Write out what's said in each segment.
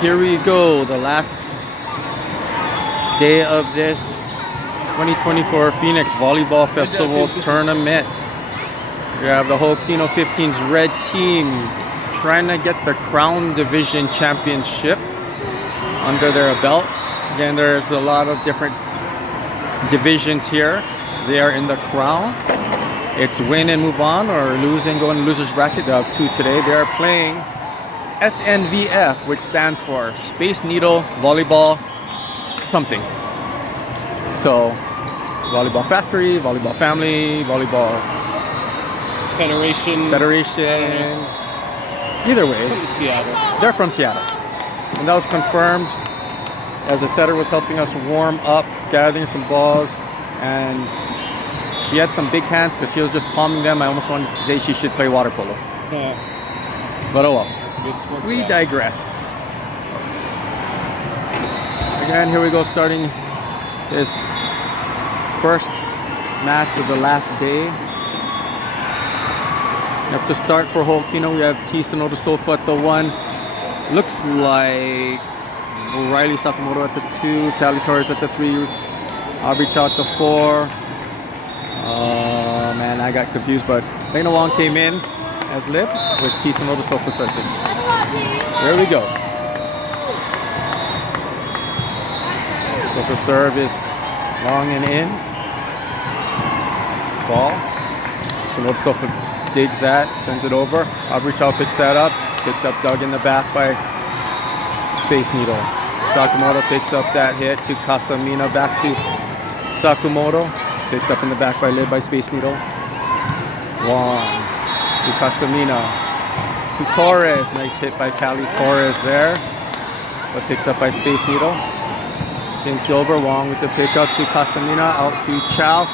Here we go, the last day of this 2024 Phoenix Volleyball Festival tournament. We have the Hookino 15's red team trying to get the Crown Division Championship under their belt. Again, there's a lot of different divisions here. They are in the Crown. It's win and move on, or lose and go in the loser's bracket. They have two today. They are playing SNVF, which stands for Space Needle Volleyball something. So, Volleyball Factory, Volleyball Family, Volleyball Federation. Either way, From Seattle. They're from Seattle. And that was confirmed as the setter was helping us warm up, gathering some balls, and she had some big hands because she was just palming them. I almost wanted to say she should play water polo. Yeah. But oh well. Good We digress. Again, here we go, starting this first match of the last day. We have to start for Hookino. We have T. Sonoda Sofa at the 1. Looks like O'Reilly Sakamoto at the 2. Cali Torres at the 3. Aubrey Chow at the 4. Oh man, I got confused, but Lena Wong came in as lip with T. Sonoda Sofa serving. There we go. So the serve is long and in. Ball. Sonoda Sofa digs that, sends it over. Aubrey Chow picks that up. Picked up, dug in the back by Space Needle. Sakamoto picks up that hit to Kasamina. Back to Sakamoto. Picked up in the back by Space Needle. Wong to Kasamina. To Torres. Nice hit by Cali Torres there. But picked up by Space Needle. Pinked over. Wong with the pickup to Kasamina. Out to Chow.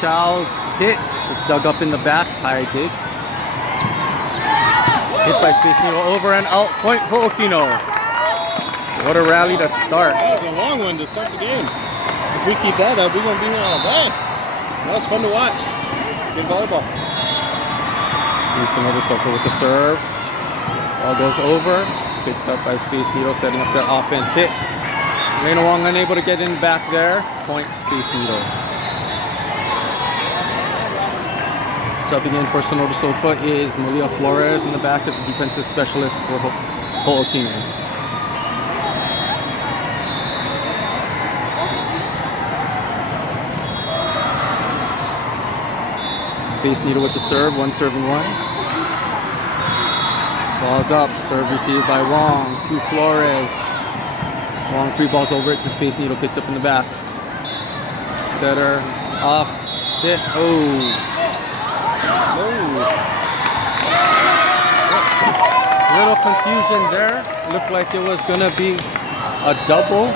Chow's hit. It's dug up in the back. High dig. Hit by Space Needle. Over and out. Point for Hookino. What a rally to start. That was a long one to start the game. If we keep that up, we're going to be here all day. That was fun to watch. Good volleyball. Another Sofa with the serve. Ball goes over. Picked up by Space Needle, setting up their offense hit. Lena Wong unable to get in back there. Point Space Needle. Subbing in for Sonoda Sofa is Malia Flores in the back as a defensive specialist for Hookino. Space Needle with the serve, 1 serve and 1. Ball's up, serve received by Wong to Flores. Wong free balls over it to Space Needle, picked up in the back. Setter off, hit, Little confusion there. Looked like it was gonna be a double.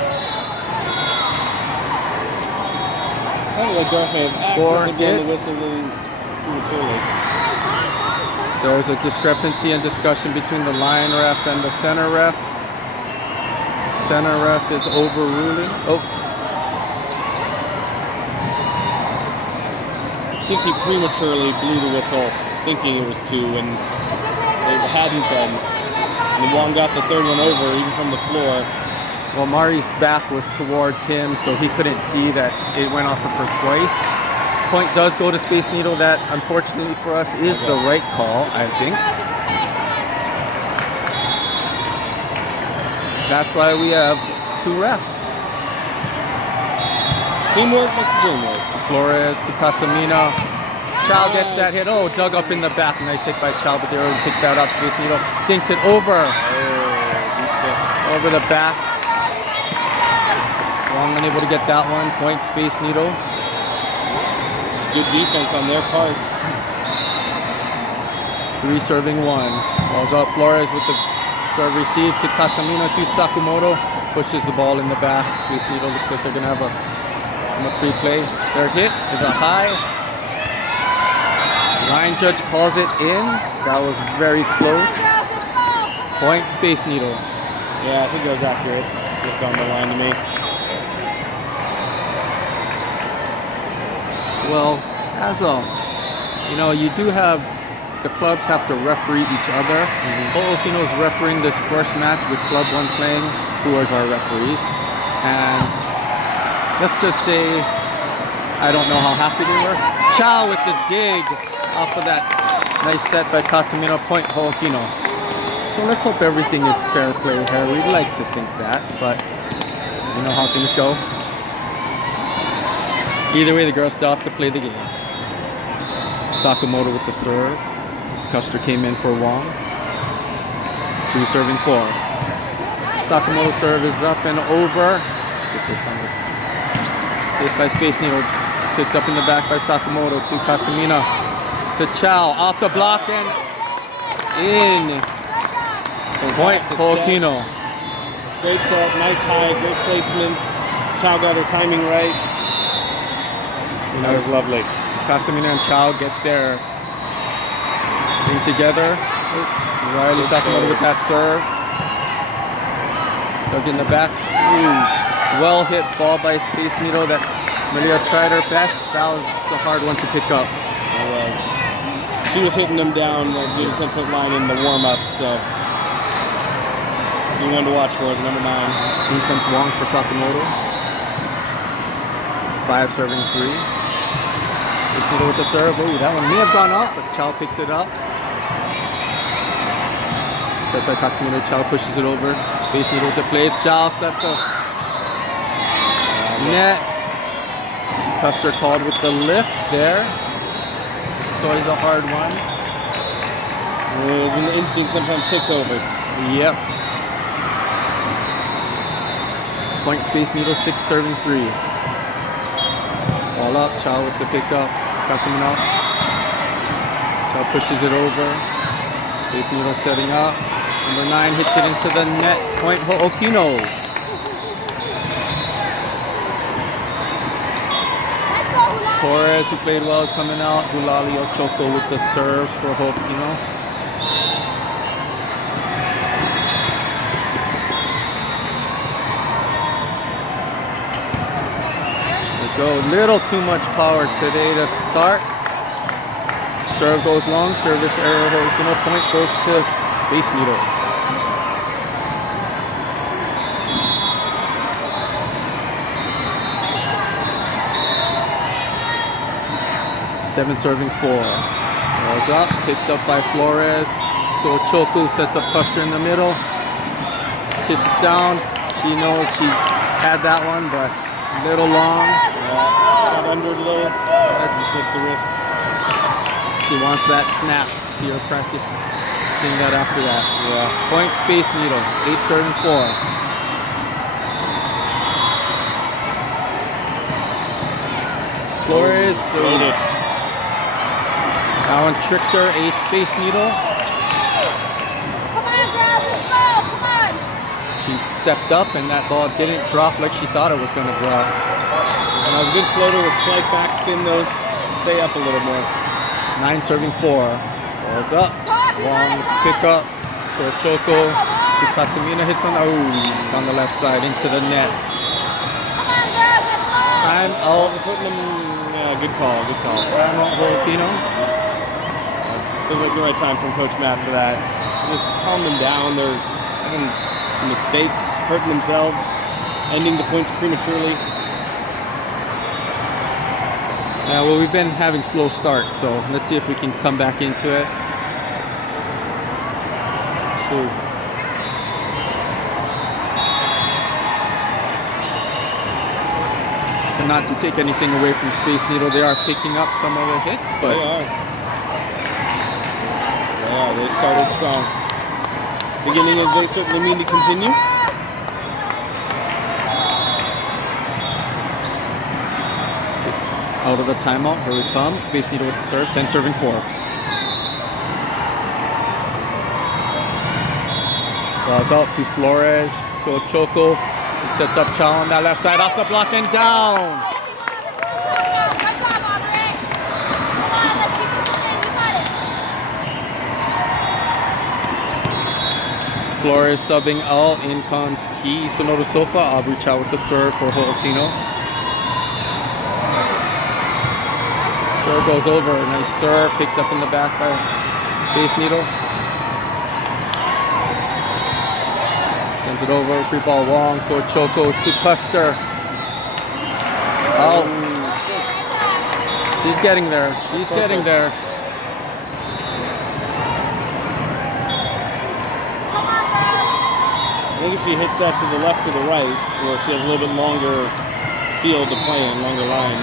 Sounded like Darth may have accidentally blown the whistle prematurely. There's a discrepancy and discussion between the line ref and the center ref. Center ref is overruling. I think he prematurely blew the whistle, thinking it was 2, and it hadn't been. And Wong got the third one over, even from the floor. Well, Mari's back was towards him, so he couldn't see that it went off of her twice. Point does go to Space Needle. That, unfortunately for us, is the right call, I think. That's why we have 2 refs. Teamwork makes the dream work. Flores to Casamina. Chow gets that hit. Oh, dug up in the back. Nice hit by Chow, but they already picked that up. Space Needle dinks it over. Over the back. Wong unable to get that one. Point Space Needle. Good defense on their part. 3 serving 1. Ball's up. Flores with the serve received to Casamina to Sakamoto. Pushes the ball in the back. Space Needle looks like they're going to have a free play. Their hit is a high. Line judge calls it in. That was very close. Point Space Needle. Yeah, I think that was accurate. Looked on the line to me. Well, as you do have the clubs have to referee each other. Hookino is refereeing this first match with Club 1 playing, who is our referees. And let's just say, I don't know how happy they were. Chow with the dig off of that nice set by Casemiro, point Hookino. So let's hope everything is fair play here. We'd like to think that, but you know how things go. Either way, the girls still have to play the game. Sakamoto with the serve. Custer came in for Wong. 2 serving 4. Sakamoto's serve is up and over. Let's get this on. Hit by Space Needle. Picked up in the back by Sakamoto to Casemina. To Chow. Off the block and in. Point Hookino. Great set, nice high, great placement. Chow got her timing right. That was lovely. Casemina and Chow get their thing together. Riley Sakamoto with that serve. Dug in the back. Well hit ball by Space Needle. That's Maria tried her best. That was a hard one to pick up. It was. She was hitting them down the 10-foot line in the warm-ups, so she's one to watch for, the number 9. In comes Wong for Sakamoto. 5 serving 3. Space Needle with the serve. Ooh, that one may have gone up, but Chow picks it up. Set by Casemiro. Chow pushes it over. Space Needle with the plays. Chow stepped up. Net. Custer called with the lift there. So it's a hard one. When the instinct sometimes takes over. Yep. Point Space Needle 6 serving 3. Ball up. Chow with the pickup. Casemiro. Chow pushes it over. Space Needle setting up. Number 9 hits it into the net. Point Hookino. Torres, who played well, is coming out. Hulali Ochoko with the serves for Hookino. Let's go. Little too much power today to start. Serve goes long. Service error. Hookino. Point goes to Space Needle. Seven serving 4. Balls up, picked up by Flores. To Ochoku, sets up Custer in the middle. Tips it down. She knows she had that one, but a little long. Got under a little. Flip the wrist. She wants that snap. See her practice seeing that after that. Yeah. Point Space Needle. 8 serving 4. Flores. Loaded. That one tricked her, a Space Needle. Come on, girl, let's go, come on. She stepped up and that ball didn't drop like she thought it was going to drop. And that was a good floater with slight backspin, those stay up a little more. 9 serving 4. Ball's up. Wong with the pickup. To Choco. To Casemina, hits on the left side into the net. Come on, girl, let's go. Time out. Putting them, good call, good call. Time out, Hookino. Feels like the right time from Coach Matt for that. Just calm them down. They're having some mistakes, hurting themselves, ending the points prematurely. Yeah, well, we've been having slow start, so let's see if we can come back into it. It's true. And not to take anything away from Space Needle, they are picking up some of the hits, but They are. Yeah, they started strong. Beginning as they certainly mean to continue. out of the timeout, here we come. Space Needle with the serve, 10 serving 4. Draws out to Flores, to Ochoko. He sets up Chow on that left side, off the block and down. Flores subbing out, in comes T. Sonoda Sofa. Aubrey Chow with the serve for Hookino. Serve goes over, nice serve, picked up in the back by Space Needle. Sends it over. Free ball Wong toward Choco to Custer. Out. She's getting there. She's getting there. I think if she hits that to the left or the right, where she has a little bit longer field to play in, longer line.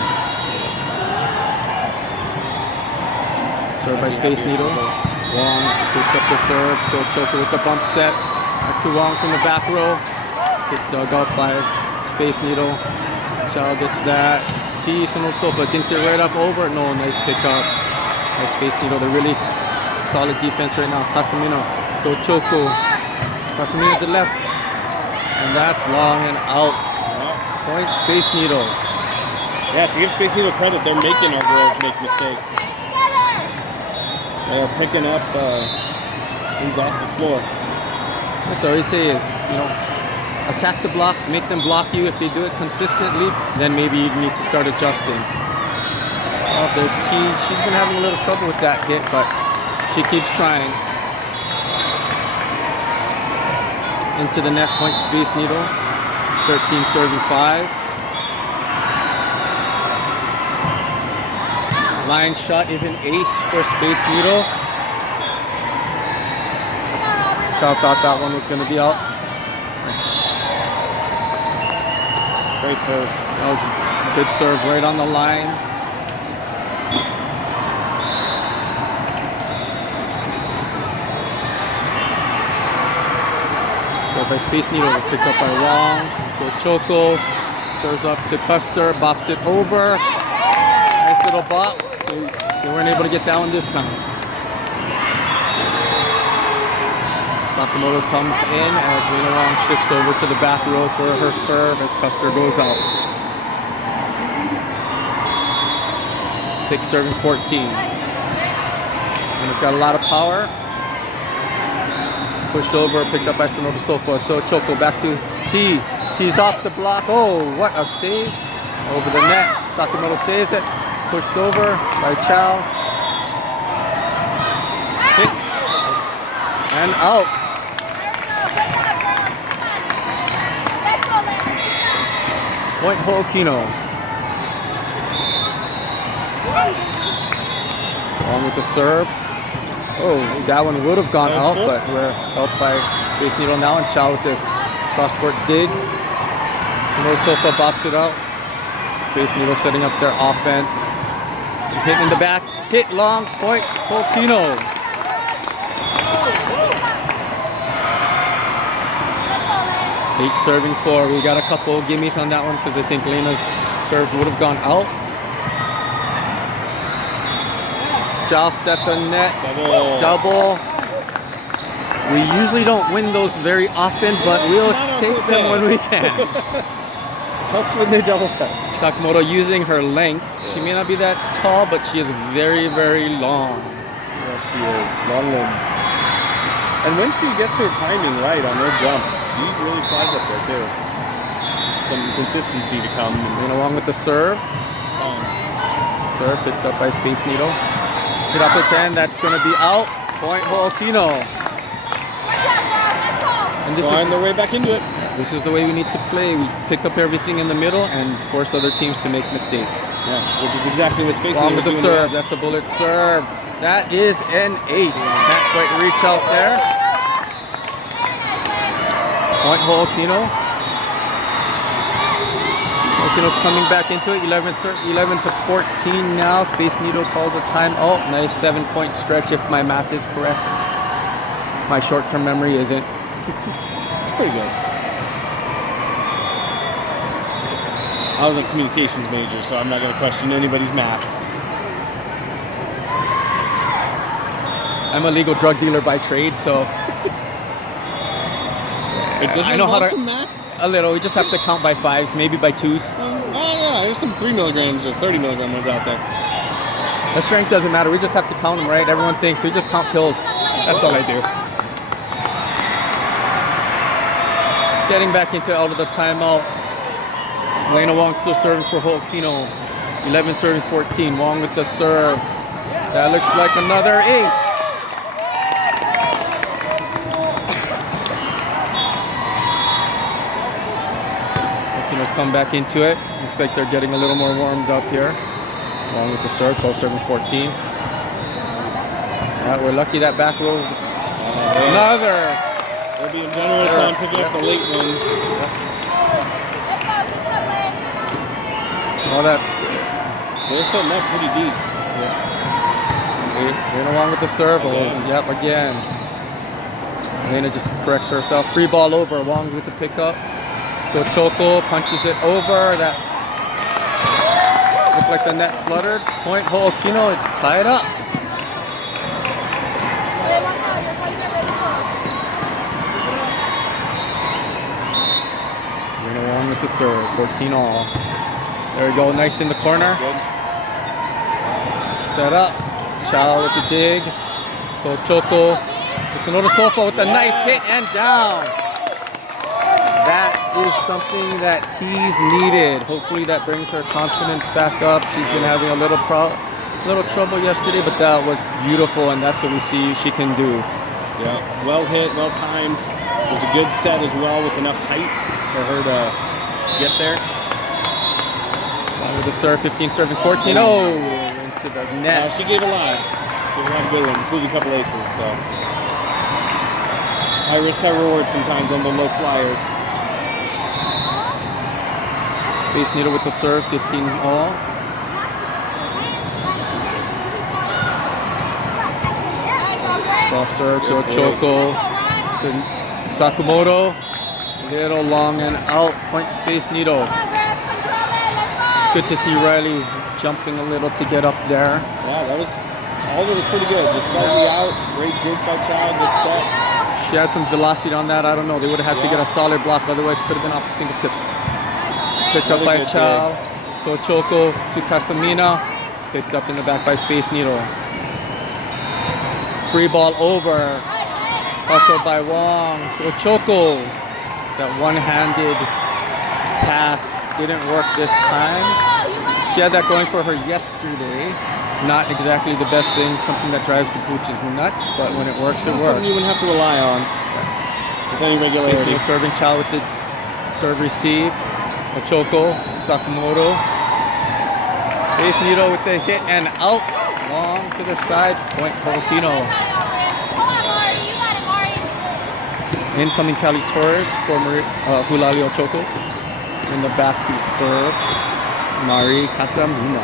Serve by Space Needle. Wong picks up the serve. To Choco with the bump set. Back to Wong from the back row. Get dug up by Space Needle. Chow gets that. T. Sono Sofa dinks it right up over. No, nice pickup by Space Needle. They're really solid defense right now. Casamino to Choco. Casamino to the left. And that's long and out. Point Space Needle. Yeah, to give Space Needle credit, they're making our girls make mistakes. They are picking up things off the floor. That's all I say is, attack the blocks, make them block you. If they do it consistently, then maybe you need to start adjusting. Oh, there's T. She's been having a little trouble with that hit, but she keeps trying. Into the net, point Space Needle. 13 serving 5. Line shot is an ace for Space Needle. Chow thought that one was going to be out. Great serve. That was a good serve right on the line. Serve by Space Needle, picked up by Wong. To Choco. Serves up to Custer, bops it over. Nice little bop. They weren't able to get that one this time. Sakamoto comes in as Lena Wong shifts over to the back row for her serve as Custer goes out. 6 serving 14. And it's got a lot of power. Push over, picked up by Sonoda Sofa. To Choco, back to T. T's off the block. Oh, what a save. Over the net. Sakamoto saves it. Pushed over by Chow. Hit. And out. Point Hookino. Along with the serve. Oh, that one would have gone out, but we're helped by Space Needle now. And Chow with the cross-court dig. Sonoda Sofa bops it out. Space Needle setting up their offense. Some hit in the back. Hit long. Point Hookino. 8 serving 4. We got a couple gimmies on that one because I think Lena's serves would have gone out. Joust at the net. Double. We usually don't win those very often, but we'll take them when we can. Helps when they double touch. Sakamoto using her length. She may not be that tall, but she is very, very long. Yes, she is. Long limbs. And when she gets her timing right on her jumps, she really flies up there too. Some consistency to come. And along with the serve. Serve picked up by Space Needle. Hit off the 10. That's going to be out. Point Hookino. And this Find their way back into it. This is the way we need to play. We pick up everything in the middle and force other teams to make mistakes. Yeah, which is exactly what Space Along Needle with the serve. That's a bullet serve. That is an ace. Can't quite reach out there. Point Hookino. Hookino's coming back into it. 11 to 14 now. Space Needle calls a timeout. Nice 7-point stretch if my math is correct. My short-term memory isn't. It's pretty good. I was a communications major, so I'm not going to question anybody's math. I'm a legal drug dealer by trade, so I know how to math. A little. We just have to count by 5s, maybe by 2s. Yeah, there's some 3 milligrams or 30 milligram ones out there. The strength doesn't matter. We just have to count them, right? Everyone thinks we just count pills. That's all I do. Getting back into out of the timeout. Lena Wong still serving for Hookino. 11 serving 14. Wong with the serve. That looks like another ace. Hookino's come back into it. Looks like they're getting a little more warmed up here. Along with the serve, 12-7-14. Yeah, we're lucky that back row. Another. They're being generous on picking up the late ones. All that. They're setting up pretty deep. Lena along with the serve. Yep, again. Lena just corrects herself. Free ball over. Wong with the pickup. Choco punches it over. That looked like the net fluttered. Point Hookino. It's tied up. Lena Wong with the serve. 14 all. There we go. Nice in the corner. Good. Set up. Chow with the dig. Choco. Sonoda Sofa with a nice hit and down. That is something that T's needed. Hopefully that brings her confidence back up. She's been having a little trouble yesterday, but that was beautiful, and that's what we see she can do. Yeah, well hit, well timed. It was a good set as well with enough height for her to get there. With the serve, 15 serving 14. Oh, into the net. She gave a lot. Gave a lot of good ones, including a couple aces. So high risk, high reward sometimes on the low flyers. Space Needle with the serve, 15 all. Soft serve to Choco. To Sakamoto. Little long and out. Point Space Needle. It's good to see Riley jumping a little to get up there. Yeah, that was all of it was pretty good. Just slightly out. Great dig by Child. Good set. She had some velocity on that. I don't know. They would have had to get a solid block. Otherwise, could have been off the fingertips. Picked up by Chow. To Choco. To Casamina. Picked up in the back by Space Needle. Free ball over. Hustle by Wong. To Choco. That one-handed pass didn't work this time. She had that going for her yesterday. Not exactly the best thing, something that drives the coaches nuts, but when it works, it works. Something you wouldn't have to rely on with any regularity. Space Needle serving Chow with the serve receive. Ochoko, Sakamoto. Space Needle with the hit and out. Long to the side. Point Hookino. Incoming Cali Torres for Hulali Ochoko. In the back to serve Mari Casamina.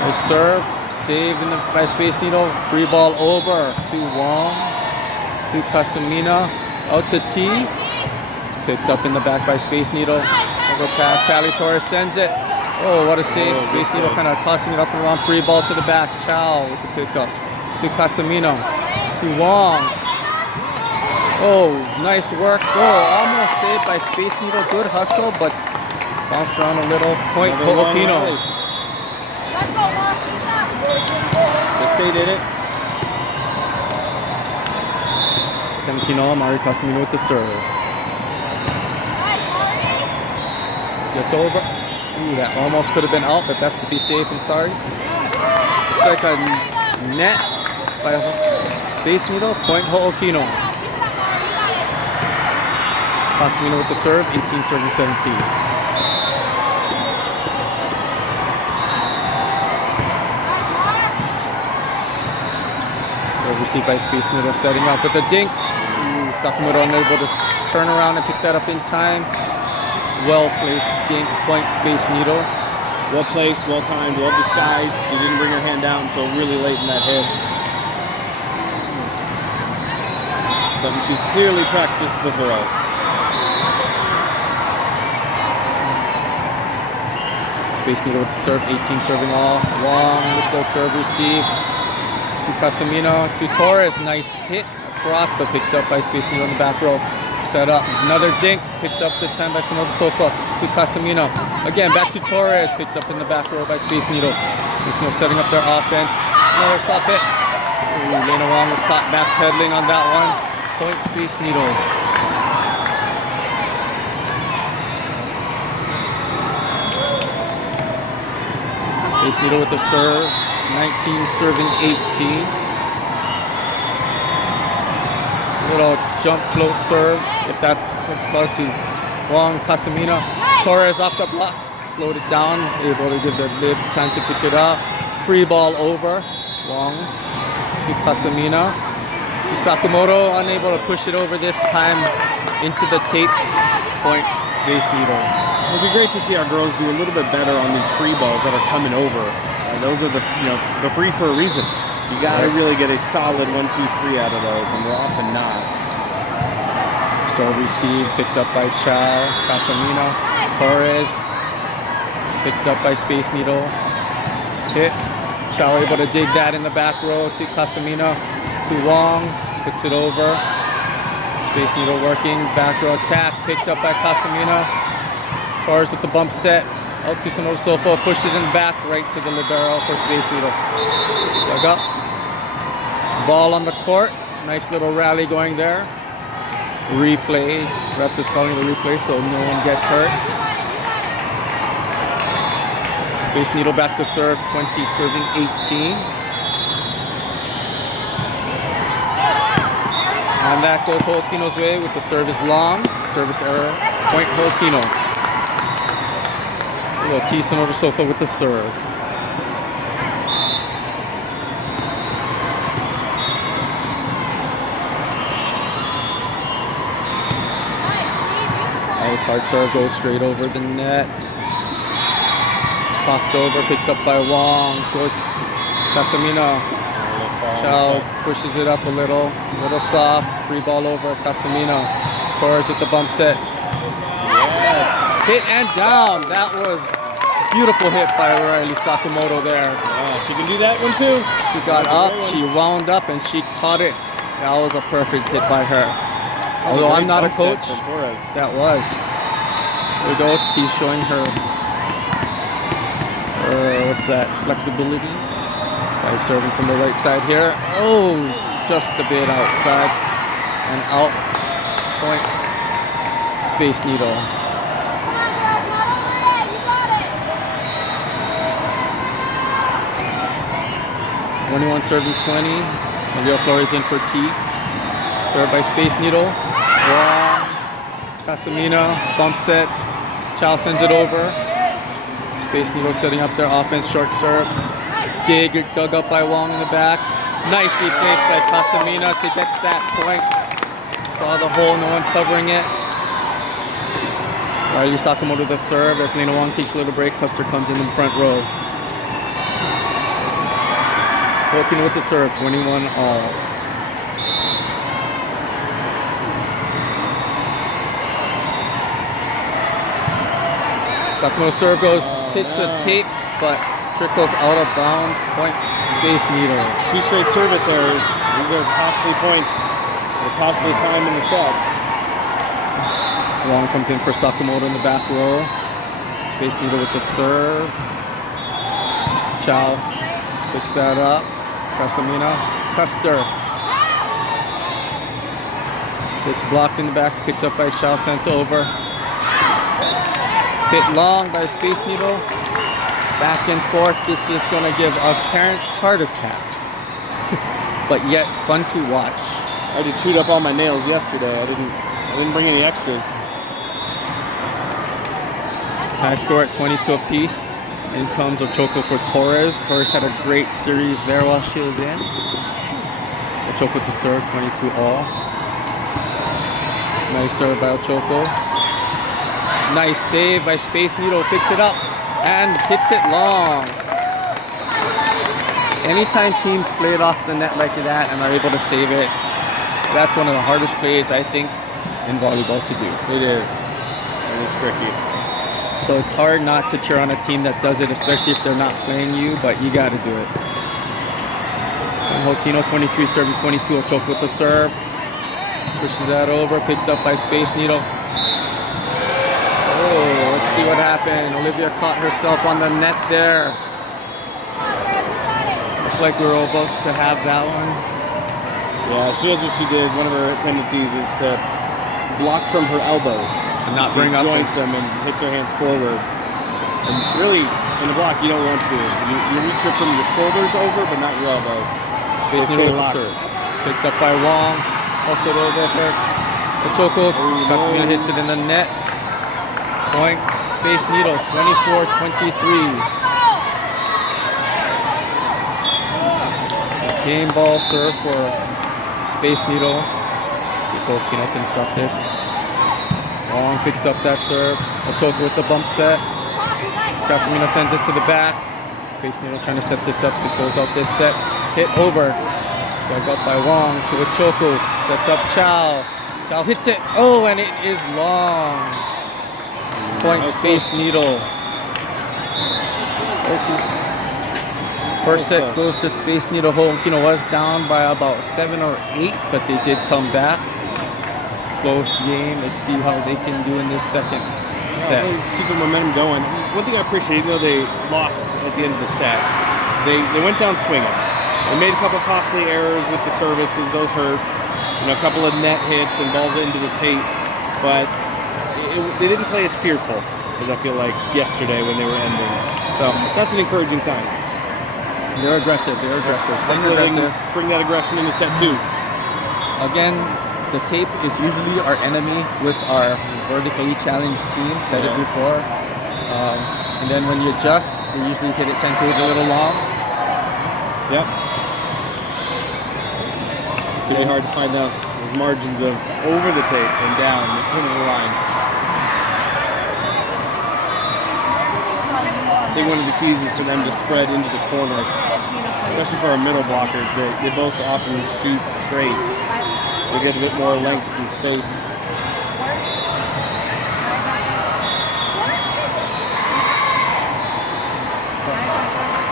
Nice serve. Save by Space Needle. Free ball over to Wong. To Casamina. Out to T. Picked up in the back by Space Needle. Overpass. Cali Torres sends it. Oh, what a save. Space Needle kind of tossing it up and around. Free ball to the back. Chow with the pickup. To Casamino. To Wong. Oh, nice work. Oh, almost saved by Space Needle. Good hustle, but bounced around a little. Point Hookino. They stayed in it. 17 all. Mari Casamino with the serve. Gets over. Ooh, that almost could have been out, but best to be safe and sorry. Looks like a net by Space Needle. Point Hookino. Casamino with the serve. 18 serving 17. Serve received by Space Needle, setting up with a dink. Sakamoto unable to turn around and pick that up in time. Well placed dink. Point Space Needle. Well placed, well timed, well disguised. She didn't bring her hand out until really late in that hit. Something she's clearly practiced before. Space Needle with the serve, 18 serving all. Wong with the serve receive. To Casamino, to Torres. Nice hit across, but picked up by Space Needle in the back row. Set up. Another dink. Picked up this time by Sonoda Sofa. To Casamino. Again, back to Torres. Picked up in the back row by Space Needle. Space Needle setting up their offense. Another soft hit. Ooh, Lena Wong was caught backpedaling on that one. Point Space Needle. Space Needle with the serve. 19 serving 18. Little jump float serve, if that's what's called, to Wong. Casamina. Torres off the block, slowed it down, able to give the lid time to pitch it up. Free ball over. Wong to Casamina. To Sakamoto, unable to push it over this time into the tape. Point, Space Needle. It'd be great to see our girls do a little bit better on these free balls that are coming over. Those are the free for a reason. You got to really get a solid 1, 2, 3 out of those, and we're often not. So receive, picked up by Chow. Casamino. Torres. Picked up by Space Needle. Hit. Chow able to dig that in the back row to Casamino. To Wong. Puts it over. Space Needle working. Back row attack. Picked up by Casamino. Torres with the bump set. Out to Sonoda Sofo. Pushed it in back right to the libero for Space Needle. Dug up. Ball on the court. Nice little rally going there. Replay. Ref is calling the replay so no one gets hurt. Space Needle back to serve. 20 serving 18. And that goes Hookino's way with the service long. Service error. Point Hookino. Little T Sonoda Sofo with the serve. Nice hard serve, goes straight over the net. Popped over, picked up by Wong. Casamino. Chow pushes it up a little soft. Free ball over, Casamino. Torres with the bump set. Yes. Hit and down. That was a beautiful hit by Riley Sakamoto there. Yeah, she can do that one too. She got up, she wound up, and she caught it. That was a perfect hit by her. Although I'm not a coach, that was. There we go. She's showing her, what's that, flexibility by serving from the right side here. Oh, just a bit outside and out. Point. Space Needle. 21 serving 20. Maria Flores in for T. Served by Space Needle. Wong. Casamina. Bump sets. Chow sends it over. Space Needle setting up their offense. Short serve. Dig dug up by Wong in the back. Nicely placed by Casamina to get that point. Saw the hole, no one covering it. Riley Sakamoto the serve as Lena Wong takes a little break. Custer comes in the front row. Hookino with the serve, 21 all. Sakamoto serve goes, hits the tape, but trickles out of bounds. Point, Space Needle. 2 straight service errors. These are costly points. They're costly time in the set. Wong comes in for Sakamoto in the back row. Space Needle with the serve. Chow picks that up. Casamina. Custer. It's blocked in the back, picked up by Chow, sent over. Hit long by Space Needle. Back and forth. This is going to give us parents heart attacks. But yet fun to watch. I already chewed up all my nails yesterday. I didn't bring any extras. Tie score at 22 apiece. In comes Ochoko for Torres. Torres had a great series there while she was in. Ochoko to serve, 22 all. Nice serve by Ochoko. Nice save by Space Needle. Picks it up and hits it long. Anytime teams play it off the net like that and are able to save it, that's one of the hardest plays, I think, in volleyball to do. It is. It is tricky. So it's hard not to cheer on a team that does it, especially if they're not playing you, but you got to do it. And Hookino, 23, serving 22. Ochoko with the serve. Pushes that over, picked up by Space Needle. Oh, let's see what happened. Olivia caught herself on the net there. Looked like we were about to have that one. Yeah, she knows what she did. One of her tendencies is to block from her elbows. And not she bring up joins them and hits her hands forward. And really, in the block, you don't want to. You reach her from your shoulders over, but not your elbows. Space Needle with the serve. Picked up by Wong. Also over for Ochoko. Casemiro hits it in the net. Point, Space Needle, 24-23. Game ball serve for Space Needle. See if Hookino can stop this. Wong picks up that serve. Ochoko with the bump set. Casemiro sends it to the back. Space Needle trying to set this up to close out this set. Hit over. Dug up by Wong to Ochoko. Sets up Chow. Chow hits it. Oh, and it is long. Point, Space Needle. Okay. First set goes to Space Needle. Hookino was down by about 7 or 8, but they did come back. Close game. Let's see how they can do in this second set. Keep the momentum going. One thing I appreciate, even though they lost at the end of the set, they went down swinging. They made a couple of costly errors with the services. Those hurt. You know, a couple of net hits and balls into the tape. But they didn't play as fearful as I feel like yesterday when they were ending. So that's an encouraging sign. They're aggressive. They're aggressive. Staying Hopefully aggressive. bring that aggression into set 2. Again, the tape is usually our enemy with our vertically challenged teams. Said it before. And then when you adjust, they usually tend to hit a little long. Yep. Could be hard to find those margins of over the tape and down in front of the line. I think one of the keys is for them to spread into the corners, especially for our middle blockers. They both often shoot straight. They get a bit more length and space.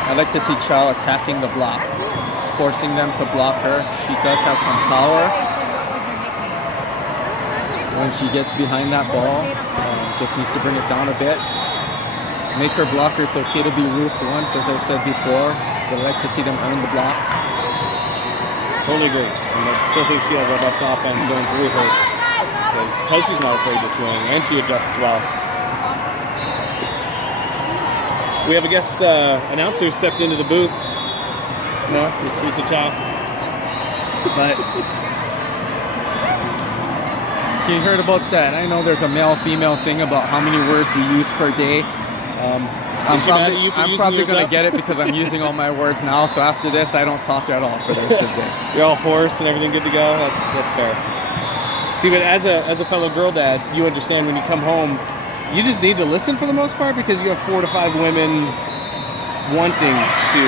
I like to see Chow attacking the block, forcing them to block her. She does have some power. When she gets behind that ball, just needs to bring it down a bit. Make her blocker. It's okay to be roofed once, as I've said before, but I like to see them earn the blocks. Totally agree. And I still think she has our best offense going through her because she's not afraid to swing and she adjusts well. We have a guest announcer who stepped into the booth. No, it's Teresa Chow. But so you heard about that. I know there's a male-female thing about how many words we use per day. I'm probably going to get it because I'm using all my words now. So after this, I don't talk at all for the rest of the day. You're all hoarse and everything good to go. That's fair. See, but as a fellow girl dad, you understand when you come home, you just need to listen for the most part because you have 4 to 5 women wanting to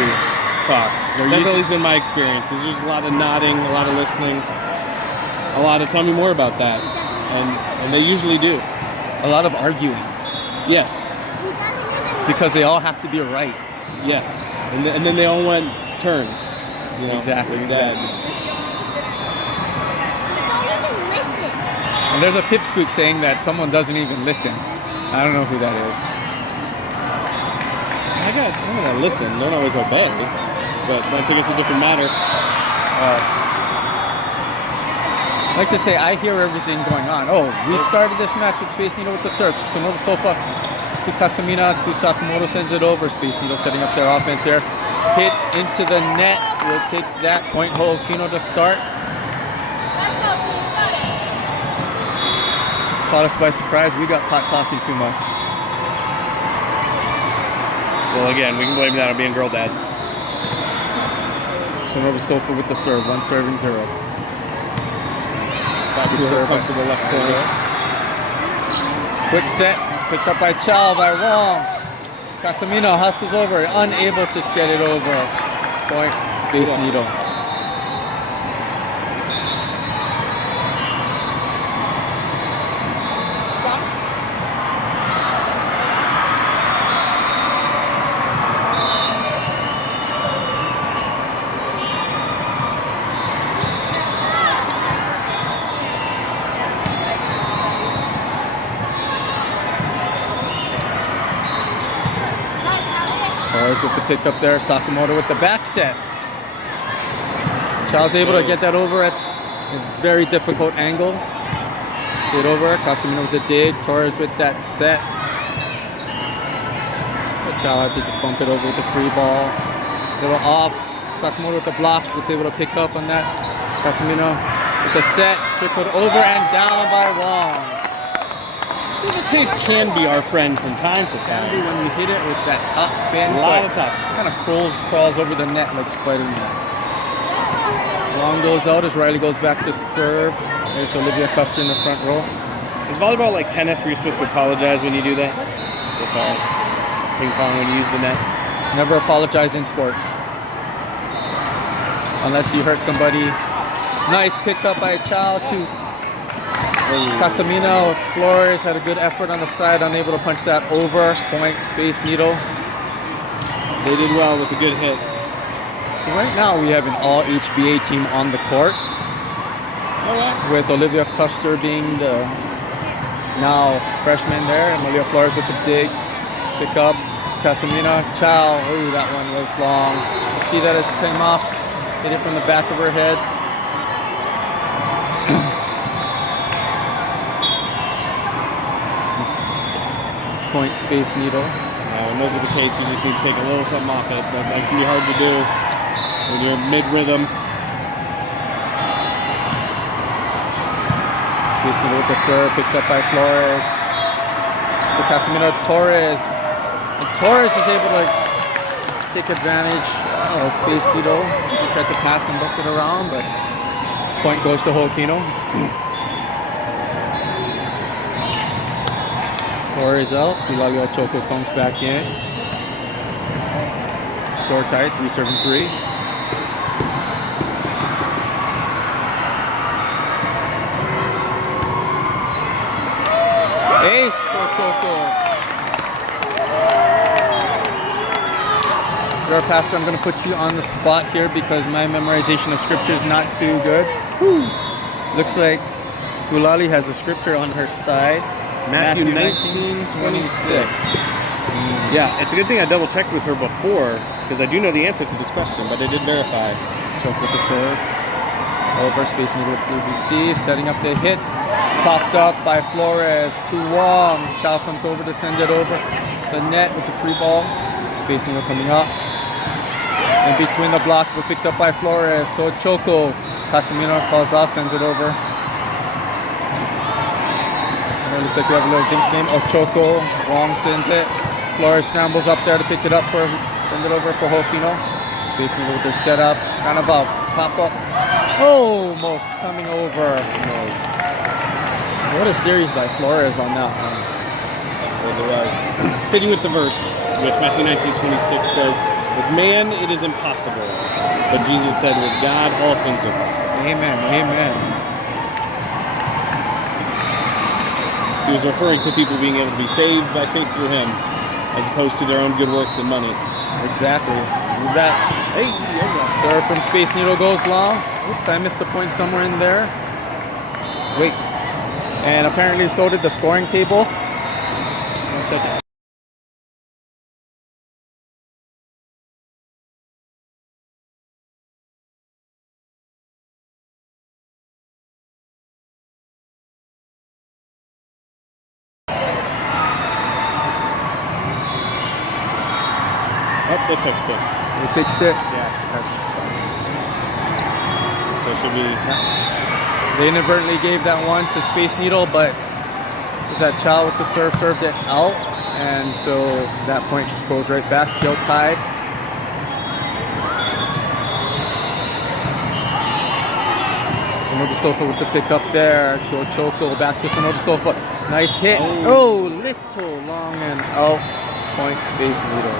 talk. That's always been my experience. There's just a lot of nodding, a lot of listening, a lot of tell me more about that, and they usually do. A lot of arguing. Yes. Because they all have to be right. Yes. And then they all want turns. You know, Exactly. Don't even listen. And there's a pipsqueak saying that someone doesn't even listen. I don't know who that is. I'm gonna listen. Don't always obey, but that's I guess a different matter. I like to say I hear everything going on. Oh, we started this match with Space Needle with the serve. So Nova Sofa to Casemiro to Sakamoto sends it over. Space Needle setting up their offense here. Hit into the net. We'll take that point. Hookino to start. Caught us by surprise. We got caught talking too much. Well, again, we can blame that on being girl dads. So Nova Sofa with the serve. 1 serving 0. Back to her comfortable left corner. Quick set. Picked up by Chow, by Wong. Casemiro hustles over. Unable to get it over. Point. Space Needle. With the pick up there, Sakamoto with the back set. Chow's able to get that over at a very difficult angle. Get over, Casemiro with the dig, Torres with that set. But Chow had to just bump it over with the free ball. A little off, Sakamoto with the block, was able to pick up on that. Casemiro with the set, trickled over and down by Wong. See, the tape can be our friend from time to Can be time. when we hit it with that top spin. A lot of tops. Kind of crawls over the net like Spider-Man. Long goes out as Riley goes back to serve. There's Olivia Custer in the front row. Is volleyball like tennis where you're supposed to apologize when you do that? So sorry. Ping pong when you use the net. Never apologize in sports. Unless you hurt somebody. Nice pickup by Chow to Casamino. Flores had a good effort on the side, unable to punch that over. Point, Space Needle. They did well with a good hit. So right now we have an all HBA team on the court, with Olivia Custer being the now freshman there, and Malia Flores with the big pickup. Casamina, Chow, ooh, that one was long. See that it came off, hit it from the back of her head. Point, Space Needle. Yeah, when those are the case, you just need to take a little something off it, but that can be hard to do when you're mid-rhythm. Space Needle with the serve, picked up by Flores. To Casamino, Torres. And Torres is able to take advantage of Space Needle. He tried to pass and look it around, but point goes to Hookino. Torres out. Hilario Choco comes back in. Score tight, 3-7-3. Ace for Choco. Your pastor, I'm going to put you on the spot here because my memorization of scripture is not too good. Whew. Looks like Gulali has a scripture on her side. Matthew 19:26. Yeah, it's a good thing I double checked with her before because I do know the answer to this question, but I did verify. Choke with the serve. Over, Space Needle to receive, setting up the hits. Popped up by Flores to Wong. Chow comes over to send it over the net with the free ball. Space Needle coming up. In between the blocks, but picked up by Flores to Choco. Casamino calls off, sends it over. And it looks like we have a little dink game. Choco, Wong sends it. Flores scrambles up there to pick it up send it over for Hookino. Space Needle with their setup. Kind of a pop up. Almost coming over. What a series by Flores on that one. As it was. Fitting with the verse, which Matthew 19:26 says, "With man it is impossible, but Jesus said, with God all things are possible." Amen, amen. He was referring to people being able to be saved by faith through him, as opposed to their own good works and money. Exactly. With that, Hey, serve from Space Needle goes long. Oops, I missed a point somewhere in there. Wait. And apparently so did the scoring table. 1 second. Oh, they fixed it. They fixed it. Yeah. So it should be. They inadvertently gave that one to Space Needle, but was that Chow with the serve served it out, and so that point goes right back, still tied. Sonoda Sofa with the pick up there. To Choco, back to Sonoda Sofa. Nice hit. Oh, little long and out. Point Space Needle.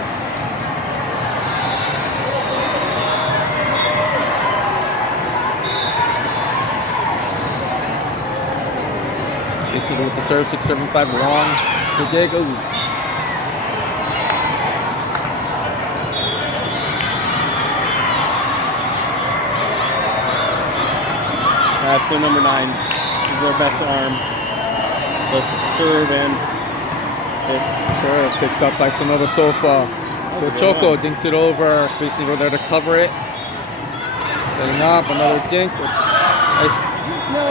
Space Needle with the serve, 6-7-5 long. The dig. Ooh. That's their number 9. This is their best arm. Both serve and hits. Serve picked up by Sonoda Sofa. So Choco dinks it over. Space Needle there to cover it. Setting up another dink. Nice. No.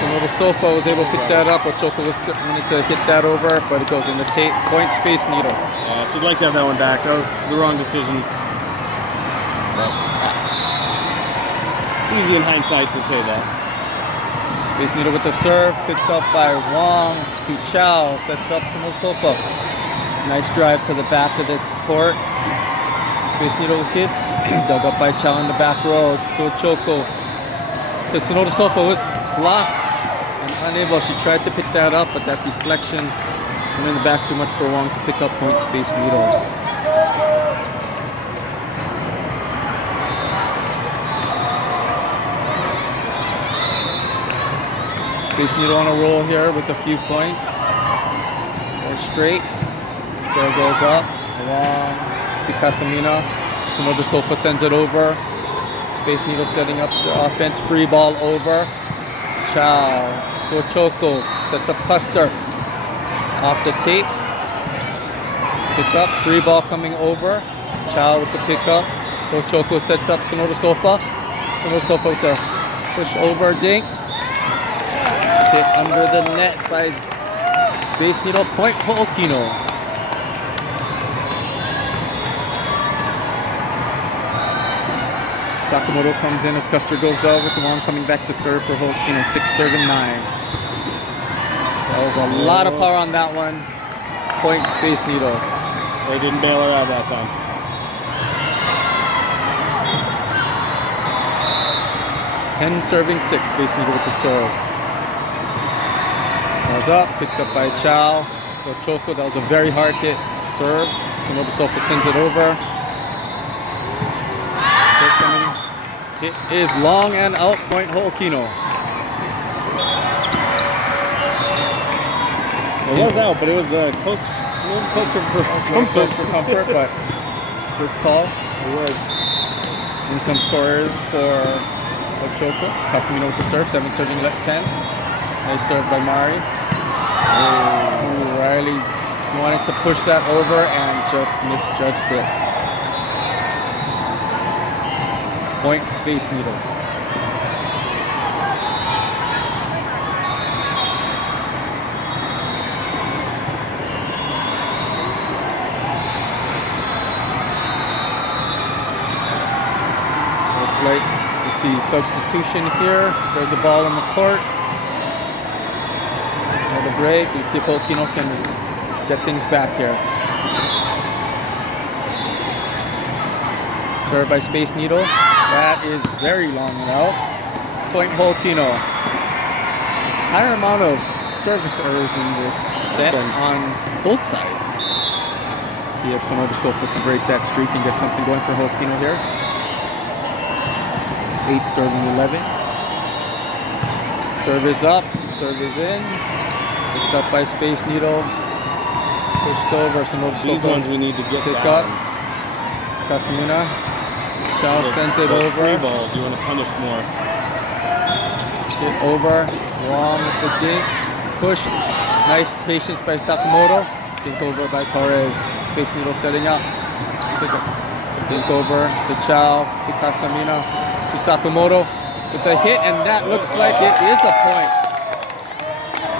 Sonoda Sofa was able to pick that up, but Choco was going to hit that over, but it goes in the tape. Point Space Needle. Yeah, she'd like to have that one back. That was the wrong decision. But it's easy in hindsight to say that. Space Needle with the serve, picked up by Wong to Chow, sets up Sofa. Nice drive to the back of the court. Space Needle hits, dug up by Chow in the back row to Choco. To Sofa was blocked and unable. She tried to pick that up, but that deflection went in the back too much for Wong to pick up point. Space Needle. Space Needle on a roll here with a few points. More straight. Serve goes up. Long to Casamina. Sofa sends it over. Space Needle setting up the offense. Free ball over. Chow to Choco. Sets up Custer. Off the tape. Pick up. Free ball coming over. Chow with the pick up. Choco sets up Sofa. Sofa with the push over dink. Hit under the net by Space Needle. Point Hookino. Sakamoto comes in as Custer goes out with the one coming back to serve for Hookino. 6-9. That was a lot of power on that one. Point Space Needle. They didn't bail her out that time. Serving 6. Space Needle with the serve. Was up, picked up by Chow. Choco, that was a very hard hit. Serve. Sofa sends it over. It is long and out. Point Hookino. It was out, but it was close, a little closer for comfort, but good call. It was. Income scorers for Choco. Casamino with the serve. 7 serving 10. Nice serve by Mari. Ooh, Riley wanted to push that over and just misjudged it. Point Space Needle. Looks like you see substitution here. There's a ball in the court. The break. Let's see if Hookino can get things back here. Served by Space Needle. That is very long and out. Point Hookino. Higher amount of service errors in this set on both sides. See if Sofa can break that streak and get something going for Hookino here. 8 serving 11. Serve is up. Serve is in. Picked up by Space Needle. Pushed over. These ones we need to get pick down. up. Casamina. Chow sends it over. Free balls, you want to punish more. Hit over. Wrong with the dink. Push. Nice patience by Sakamoto. Dink over by Torres. Space Needle setting up. Dink over to Chow. To Casamina. To Sakamoto. With the hit, and that looks like it is the point.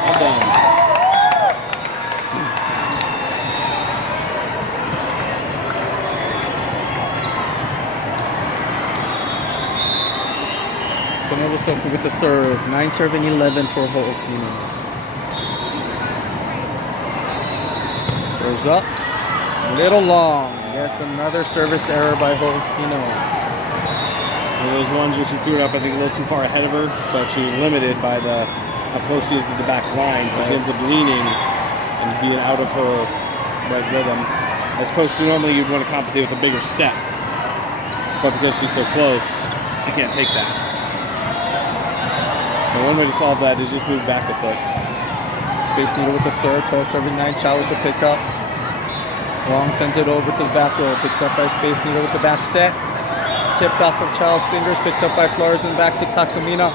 Well done. Sofa with the serve. 9 serving 11 for Hookino. Serves up. A little long. Yes, another service error by Hookino. One of those ones where she threw it up, I think, a little too far ahead of her, but she was limited by how close she is to the back line, so she ends up leaning and being out of her right rhythm. As opposed to normally you'd want to compensate with a bigger step, but because she's so close, she can't take that. And one way to solve that is just move back a foot. Space Needle with the serve. 12 serving 9. Chow with the pickup. Long sends it over to the back row. Picked up by Space Needle with the back set. Tipped off of Chow's fingers. Picked up by Flores, then back to Casamina.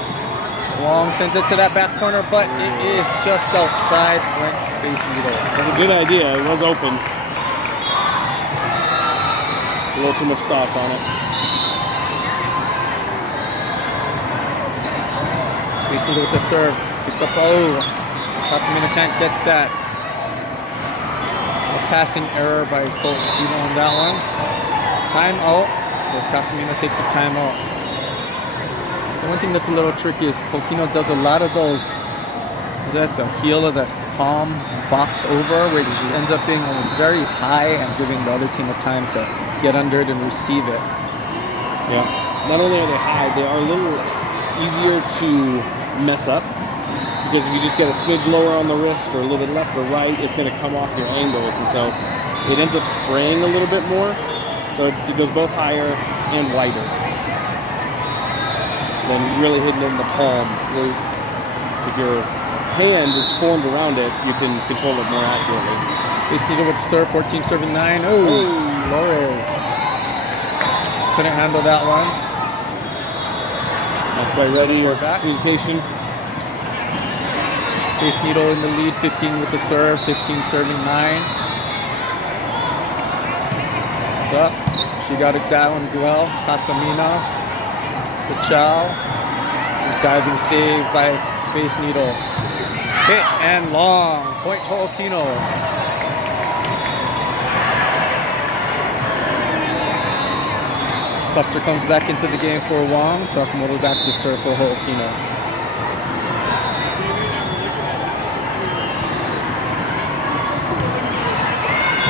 Long sends it to that back corner, but it is just outside. Went Space Needle. It was a good idea. It was open. Just a little too much sauce on it. Space Needle with the serve. Picked up. Oh, Casamina can't get that. A passing error by Hookino on that one. Timeout. Casamina takes a timeout. The one thing that's a little tricky is Hookino does a lot of those. Is that the heel of the palm box over, which ends up being very high and giving the other team a time to get under it and receive it. Yeah. Not only are they high, they are a little easier to mess up. Because if you just get a smidge lower on the wrist or a little bit left or right, it's going to come off your angles. And so it ends up spraying a little bit more. So it goes both higher and wider. Then really hitting it in the palm. If your hand is formed around it, you can control it more accurately. Space Needle with serve, 14 serving 9. Oh, Flores. Couldn't handle that one. Not quite ready or back. communication. Space Needle in the lead, 15 with the serve, 15 serving 9. What's up? She got it down well. Casamina, the chow. Diving save by Space Needle. Hit and long. Point Hookino. Custer comes back into the game for Wong. Sakamoto back to serve for Hookino.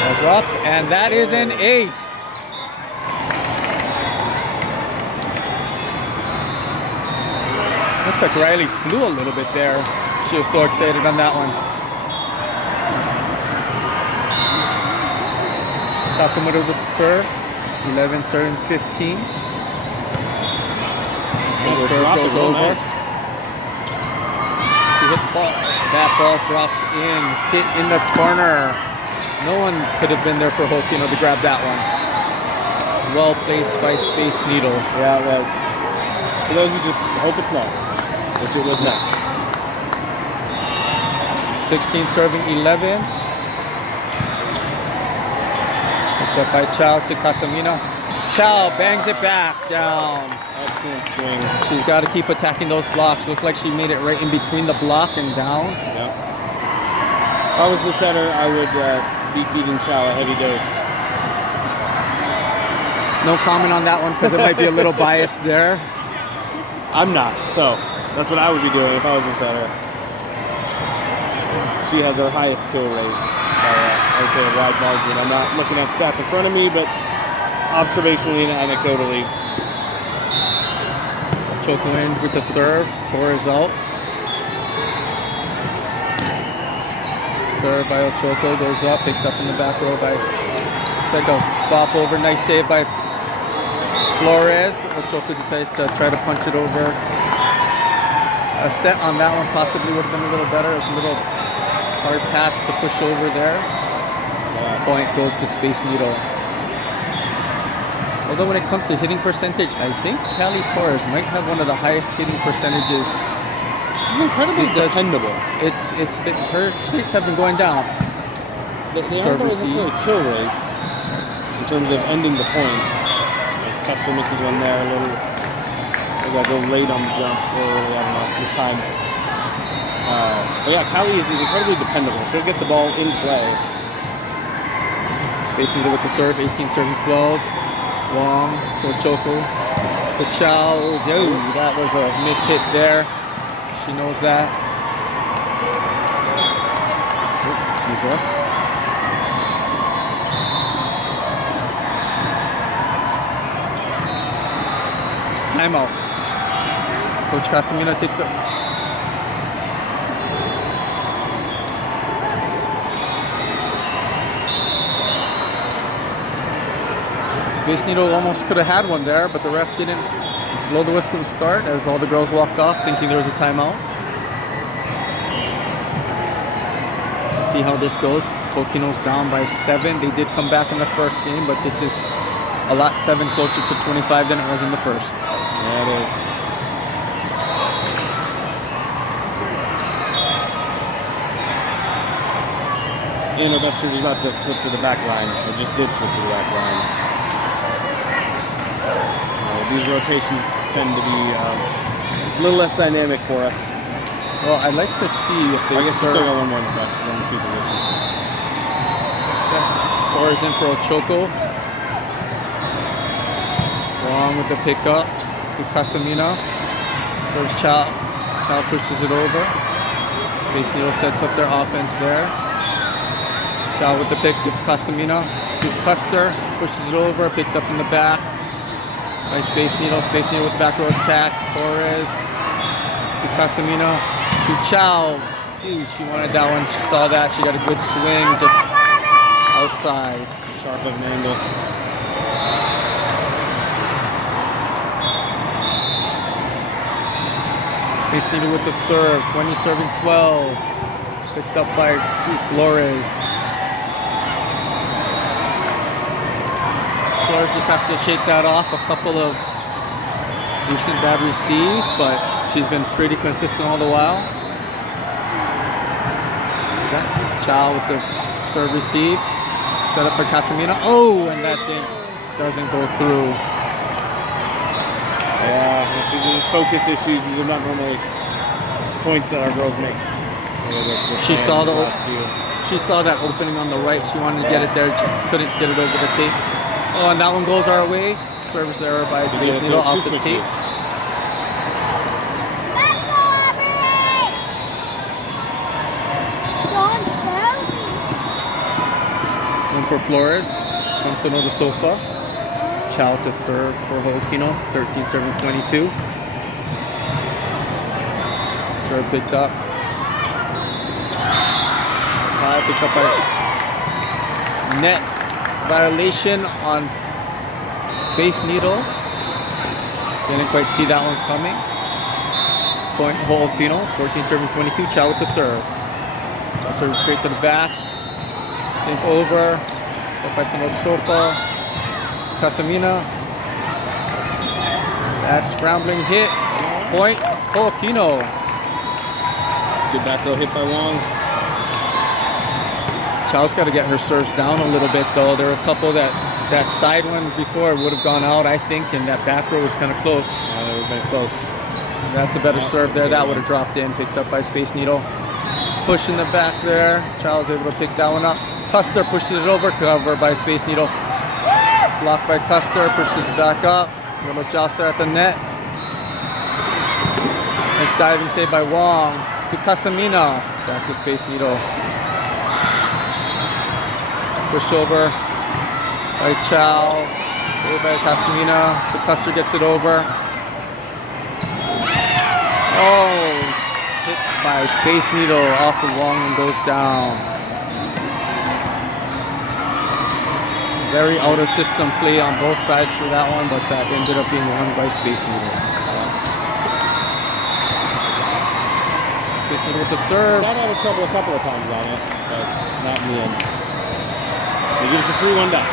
Goes up, and that is an ace. Looks like Riley flew a little bit there. She was so excited on that one. Sakamoto with serve. 11 serving 15. Serve goes over. Nice. She hit the ball. That ball drops in. Hit in the corner. No one could have been there for Hookino to grab that one. Well placed by Space Needle. Yeah, it was. For those who just hope it's long, which it was not. 16 serving 11. Picked up by Chow to Casamina. Chow bangs it back down. Excellent swing. She's got to keep attacking those blocks. Looked like she made it right in between the block and down. Yeah. If I was the setter, I would be feeding Chow a heavy dose. No comment on that one because it might be a little biased there. I'm not, so that's what I would be doing if I was the setter. She has our highest kill rate by, I would say, a wide margin. I'm not looking at stats in front of me, but observationally and anecdotally. Choco in with the serve. Torres out. Serve by Ochoco goes up, picked up in the back row by, looks like a bop over. Nice save by Flores. Ochoco decides to try to punch it over. A set on that one possibly would have been a little better. It's a little hard pass to push over there. Point goes to Space Needle. Although when it comes to hitting percentage, I think Callie Torres might have one of the highest hitting percentages. She's incredibly dependable. It's been, her rates have been going down. They aren't necessarily kill rates in terms of ending the point. As Custer misses one there, they got to go late on the jump or early, I don't know, this time. But yeah, Callie is incredibly dependable. She'll get the ball in play. Space Needle with the serve, 18 serving 12. Wong to Choco. The Chow. Yo, that was a miss hit there. She knows that. Oops, excuse us. Timeout. Coach Casamina takes it. Space Needle almost could have had one there, but the ref didn't blow the whistle to start as all the girls walked off thinking there was a timeout. Let's see how this goes. Hookino's down by 7. They did come back in the first game, but this is a lot 7 closer to 25 than it was in the first. Yeah, it is. And Augusta is about to flip to the back line. It just did flip to the back line. These rotations tend to be a little less dynamic for us. Well, I'd like to see if they I guess we still got one more in effect. She's on the 2 positions. Torres in for Ochoco. Wong with the pickup to Casamina. Serves Chow. Chow pushes it over. Space Needle sets up their offense there. Chow with the pick to Casamina. To Custer. Pushes it over. Picked up in the back by Space Needle. Space Needle with the back row attack. Torres to Casamina. To Chow. Ooh, she wanted that one. She saw that. She got a good swing just outside. Sharp of an angle. Space Needle with the serve. 20 serving 12. Picked up by Flores. Flores just have to shake that off. A couple of recent bad receives, but she's been pretty consistent all the while. See that? Chow with the serve receive. Set up by Casamina. Oh, and that thing doesn't go through. Yeah, these are just focus issues. These are not normally points that our girls make. She saw that opening on the right. She wanted to get it there, just couldn't get it over the tape. Oh, and that one goes our way. Service error by Space Needle off the tape. Let's go, Abby! Don't tell me. One for Flores. Comes to the sofa. Chow to serve for Hookino. 13 serving 22. Serve picked up. High picked up by net violation on Space Needle. Didn't quite see that one coming. Point Hookino. 14 serving 22. Chow with the serve. Chow serve straight to the back. Think over. Up by Sanoda sofa. Casamina. That scrambling hit. Point Hookino. Good back row hit by Wong. Chow's got to get her serves down a little bit though. There are a couple that side one before would have gone out, I think, and that back row was kind of close. Yeah, they would have been close. That's a better serve there. That would have dropped in, picked up by Space Needle. Push in the back there. Chow's able to pick that one up. Custer pushes it over, cover by Space Needle. Blocked by Custer, pushes back up. Little joust there at the net. Nice diving save by Wong. To Casamina. Back to Space Needle. Push over by Chow. Saved by Casamina. To Custer gets it over. Oh! Hit by Space Needle off of Wong and goes down. Very out of system play on both sides for that one, but that ended up being won by Space Needle. Space Needle with the serve. Got out of trouble a couple of times on it, but not in the end. They give us a 3-1 down.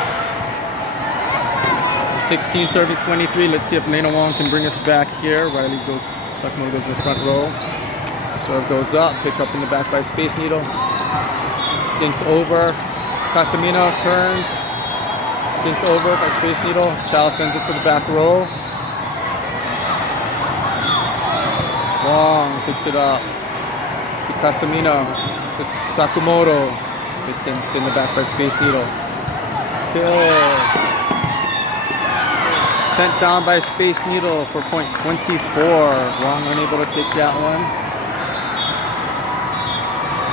16 serving 23. Let's see if Lena Wong can bring us back here. Riley goes, Sakamoto goes in the front row. Serve goes up, pick up in the back by Space Needle. Dinked over. Casamina turns. Dinked over by Space Needle. Chow sends it to the back row. Wong picks it up. To Casamina. To Sakamoto. Picked in the back by Space Needle. Kill. Sent down by Space Needle for point 24. Wong unable to take that one.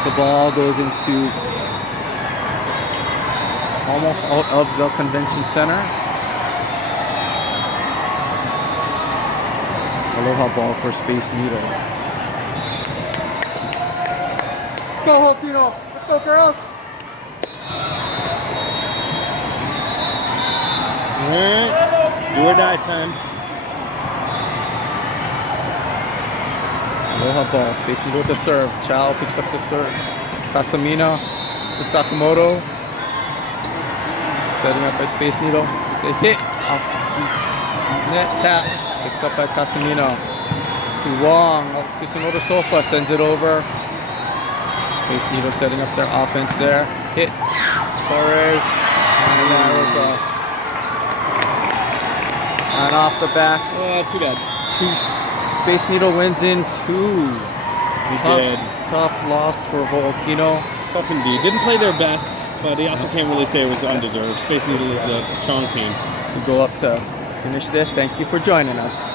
The ball goes into almost out of the convention center. Aloha ball for Space Needle. Let's go, Hookino. Let's go, girls. Alright. Do or die time. Aloha ball. Space Needle with the serve. Chow picks up the serve. Casamina to Sakamoto. Setting up by Space Needle. The hit off net tap. Picked up by Casamina. To Wong. Up to Sonoda Sofa. Sends it over. Space Needle setting up their offense there. Hit. Torres. And that was and off the back. Too bad. Space Needle wins in 2. Did. Tough loss for Hookino. Tough indeed. Didn't play their best, but he also can't really say it was undeserved. Space Needle is a strong team. To go up to finish this, thank you for joining us.